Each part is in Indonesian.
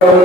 Assalamualaikum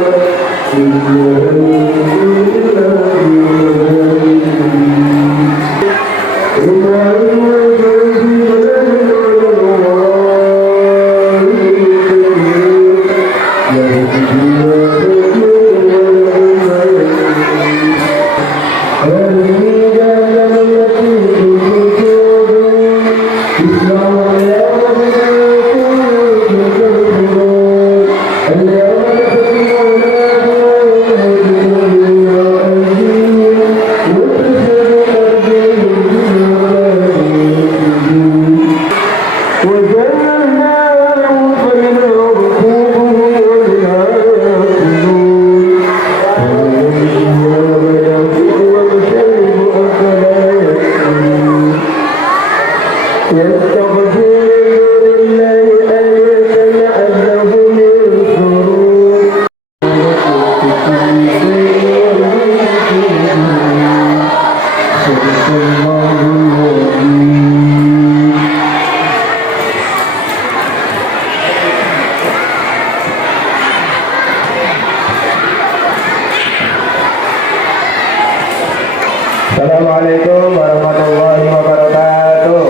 warahmatullahi wabarakatuh.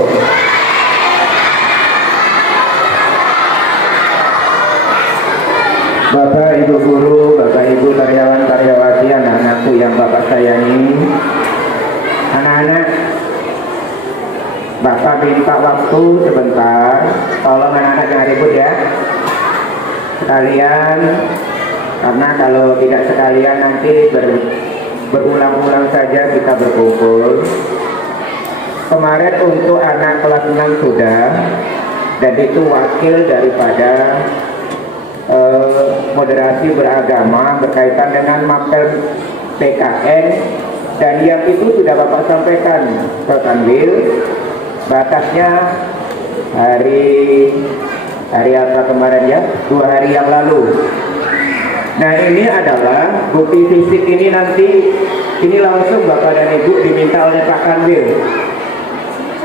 Bapak, Ibu guru, Bapak, Ibu karyawan-karyawati, anak-anakku yang Bapak sayangi, anak-anak, Bapak minta waktu sebentar. Tolong anak-anak jangan ribut ya sekalian, karena kalau tidak sekalian nanti berulang-ulang saja kita berkumpul. Kemarin untuk anak kelas 6 sudah, dan itu wakil daripada moderasi beragama berkaitan dengan mapel PKN, dan yang itu sudah Bapak sampaikan ke Kanwil. Batasnya hari apa kemarin ya, 2 hari yang lalu. Nah, ini adalah bukti fisik. Ini nanti ini langsung Bapak dan Ibu diminta oleh Pak Kanwil.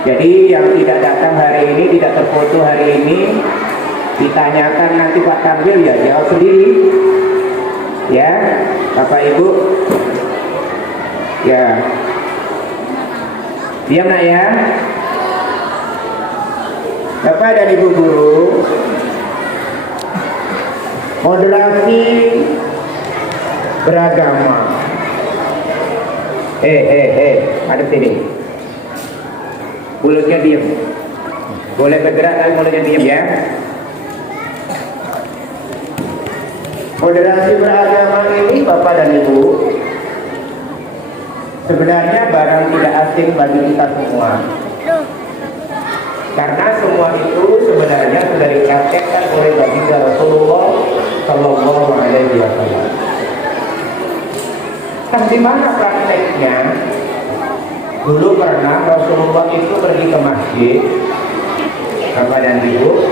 Jadi yang tidak datang hari ini, tidak terfoto hari ini, ditanyakan nanti Pak Kanwil ya jawab sendiri. Ya, Bapak Ibu. Ya. Diam nak ya. Bapak dan Ibu guru, moderasi beragama. Ada sini. Mulutnya diam. Boleh bergerak tapi mulutnya diam ya. Moderasi beragama ini Bapak dan Ibu sebenarnya barang tidak asing bagi kita semua. Karena semua itu sebenarnya sudah dipraktekkan oleh baginda Rasulullah Sallallahu Alaihi Wasallam. Nah, di mana prakteknya? Dulu pernah Rasulullah itu pergi ke masjid, Bapak dan Ibu,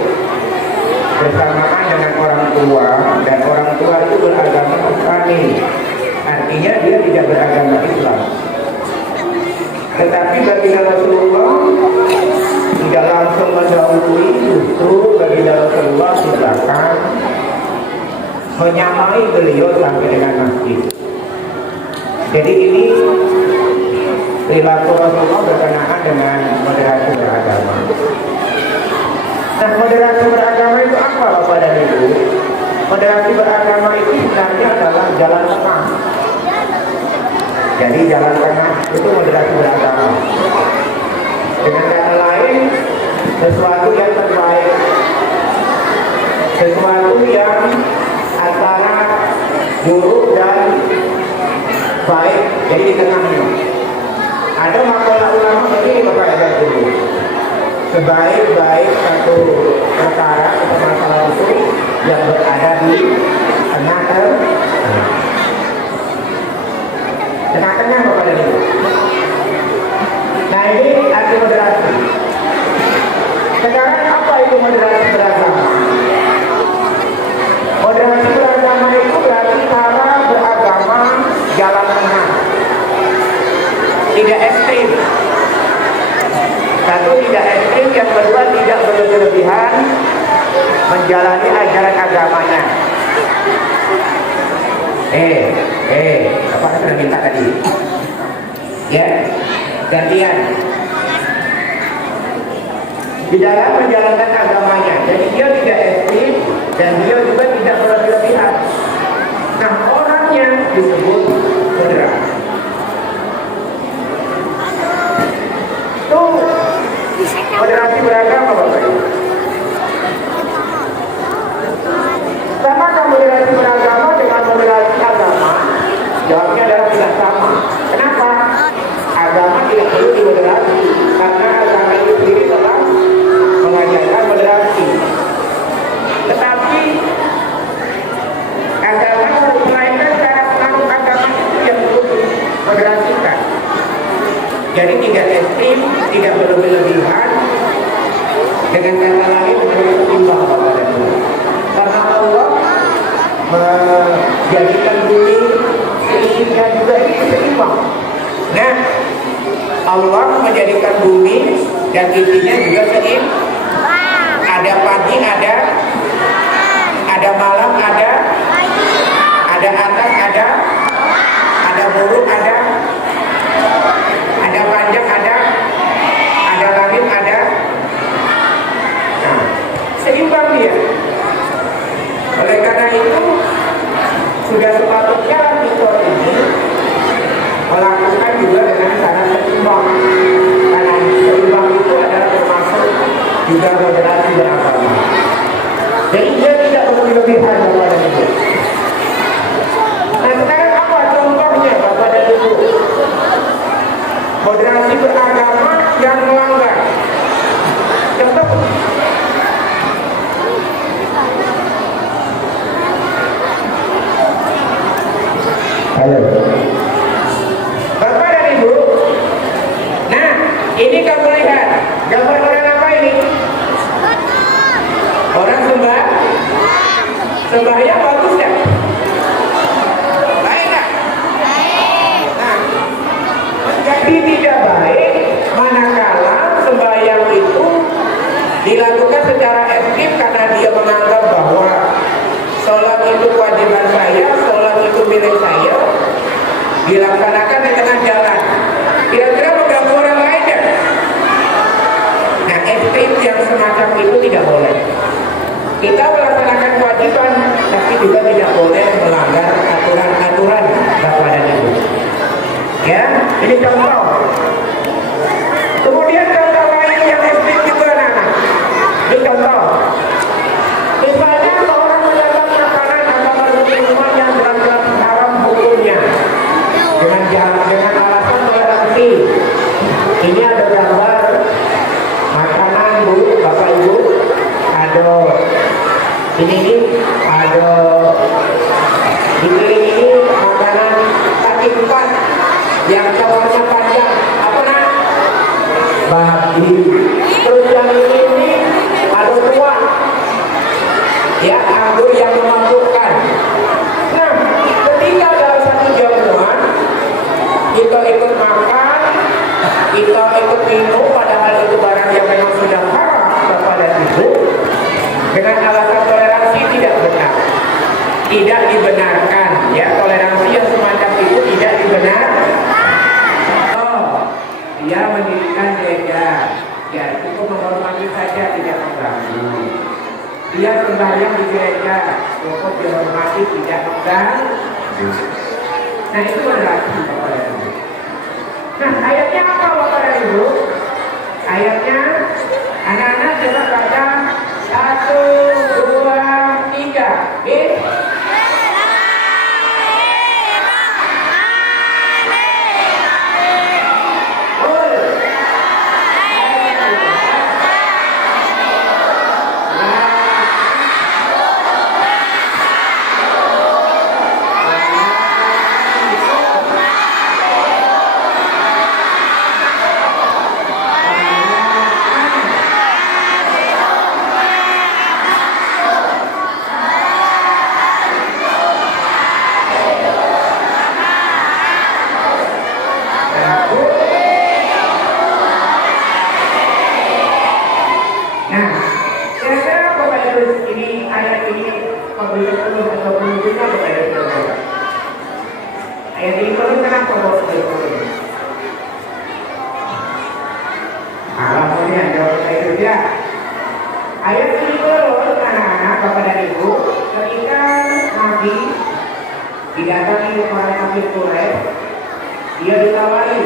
bersamaan dengan orang tua, dan orang tua itu beragama Nasrani. Artinya dia tidak beragama Islam. Tetapi baginda Rasulullah tidak langsung mendahului, justru baginda Rasulullah di belakang menyamai beliau sampai dengan masjid. Jadi ini perilaku Rasulullah berkenaan dengan moderasi beragama. Nah, moderasi beragama itu apa Bapak dan Ibu? Moderasi beragama itu sebenarnya adalah jalan tengah. Jadi jalan tengah itu moderasi beragama. Dengan kata lain, sesuatu yang terbaik, sesuatu yang antara buruk dan baik, jadi di tengahnya. Ada makalah ulama begini Bapak Ibu dulu. Sebaik-baik satu perkara atau masalah itu yang berada di tengah-tengah Bapak dan Ibu. Nah, ini arti moderasi. Sekarang apa itu moderasi beragama? Moderasi beragama itu berarti cara beragama jalan tengah, tidak ekstrim. Satu, tidak ekstrim. Yang kedua, tidak berlebihan menjalani ajaran agamanya. Bapak sudah minta tadi. Ya, gantian. Di dalam menjalankan agamanya, jadi dia tidak ekstrim dan dia juga tidak berlebihan. Nah, orangnya disebut moderat. Tuh, moderasi beragama Bapak Ibu. Samakah moderasi beragama dengan moderasi agama? Jawabnya adalah tidak sama. Kenapa? Agama tidak perlu dimoderasi karena agama itu sendiri telah mengajarkan moderasi. Tetapi agama melainkan cara pengaruh agama itu yang perlu dimoderasikan. Jadi tidak ekstrim, tidak berlebihan. Dengan kata lain seimbang Bapak dan Ibu. Karena Allah menjadikan bumi seisinya juga ini seimbang. Nah, Allah menjadikan bumi dan isinya juga seimbang. Ada pagi, ada malam, ada atas, ada buruk, ada panjang, ada langit, ada. Nah, seimbang dia. Oleh karena itu sudah sepatutnya kita ini melakukan juga dengan cara seimbang. Karena seimbang itu adalah termasuk juga moderasi beragama. Jadi dia tidak berlebihan Bapak dan Ibu. Nah, sekarang apa contohnya Bapak dan Ibu? Moderasi beragama yang melanggar. Contoh. Halo. Bapak dan Ibu. Nah, ini kamu lihat. Gambar orang apa ini? Orang sembahyang bagus ya? Baik nggak? Nah, jadi tidak baik manakala sembahyang itu dilakukan secara ekstrim karena dia menganggap bahwa sholat itu kewajiban saya, sholat itu milik saya, dilaksanakan di tengah jalan. Kira-kira mengganggu orang lain ya? Nah, ekstrim yang semacam itu tidak boleh. Kita melaksanakan kewajiban, tapi juga tidak boleh melanggar aturan-aturan Bapak dan Ibu. Ya, ini contoh. Kemudian contoh lain yang ekstrim juga anak-anak. Ini contoh. Misalnya seorang menjaga makanan atau minuman yang jelas-jelas haram hukumnya dengan alasan toleransi. Ini ada gambar makanan Bu, Bapak Ibu. Ada ini ada di piring ini makanan kaki empat yang cawarnya panjang. Apa nak? Babi. Terus yang ini ada dua. Ya, anggur yang memabukkan. Nah, ketika dalam satu jamuan kita ikut makan, kita ikut minum, padahal itu barang yang memang sudah haram Bapak dan Ibu, dengan alasan toleransi tidak benar, tidak dibenarkan. Ya, toleransi yang semacam itu tidak dibenarkan. Dia mendirikan gereja, ya cukup menghormati saja, tidak mengganggu. Dia sembahyang di gereja, cukup dihormati, tidak mengganggu. Nah, itu moderasi Bapak dan Ibu. Nah, ayatnya apa Bapak dan Ibu? Ayatnya anak-anak coba baca 1, 2, 3. didatangi oleh kafir Quraisy, dia ditawari,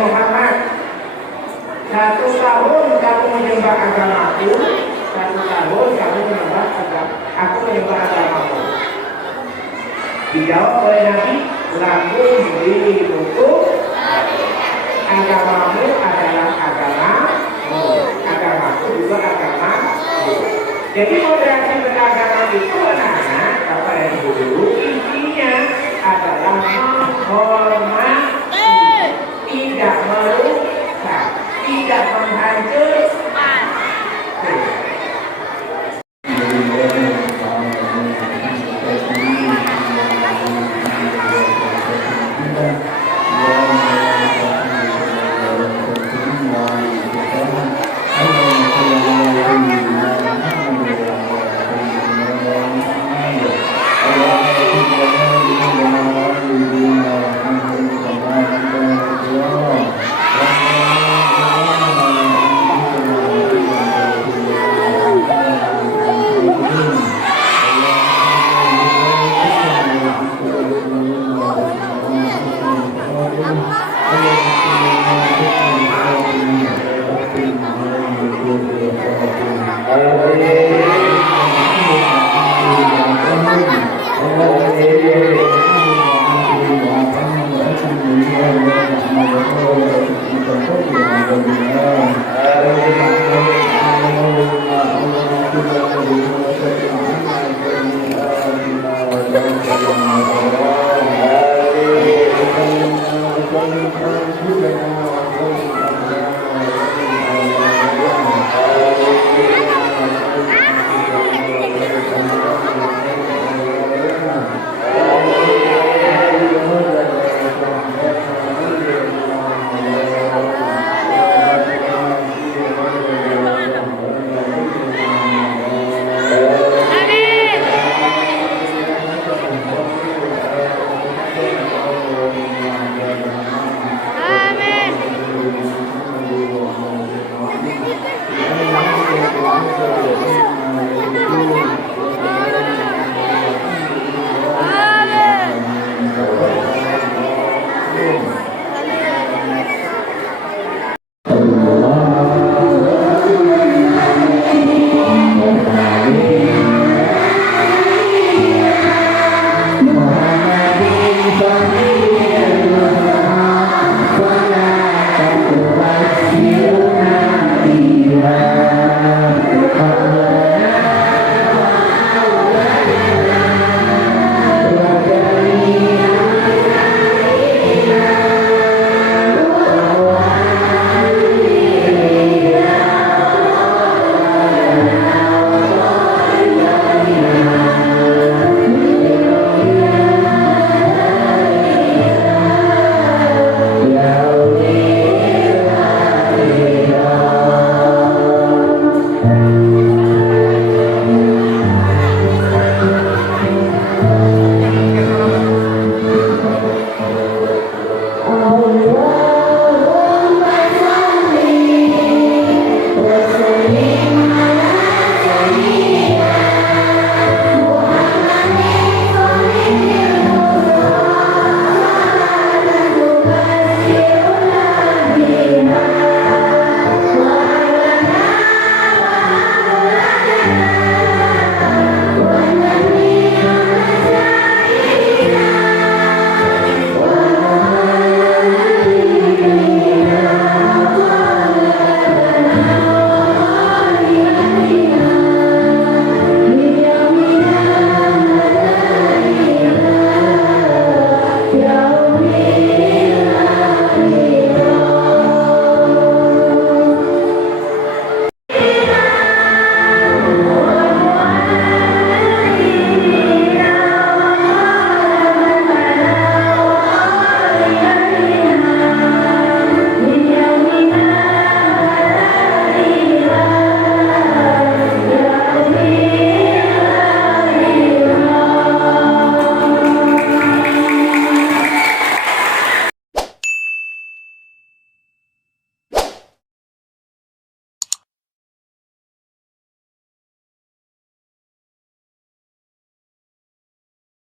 Muhammad, 1 tahun kamu menyembah agamaku, 1 tahun kamu menyembah aku menyembah agamamu. Dijawab oleh Nabi, lakum dinukum, agamamu adalah agamamu, agamaku juga agamamu. Jadi moderasi beragama itu anak-anak, Bapak dan Ibu, intinya adalah menghormati, tidak merusak, tidak menghancurkan.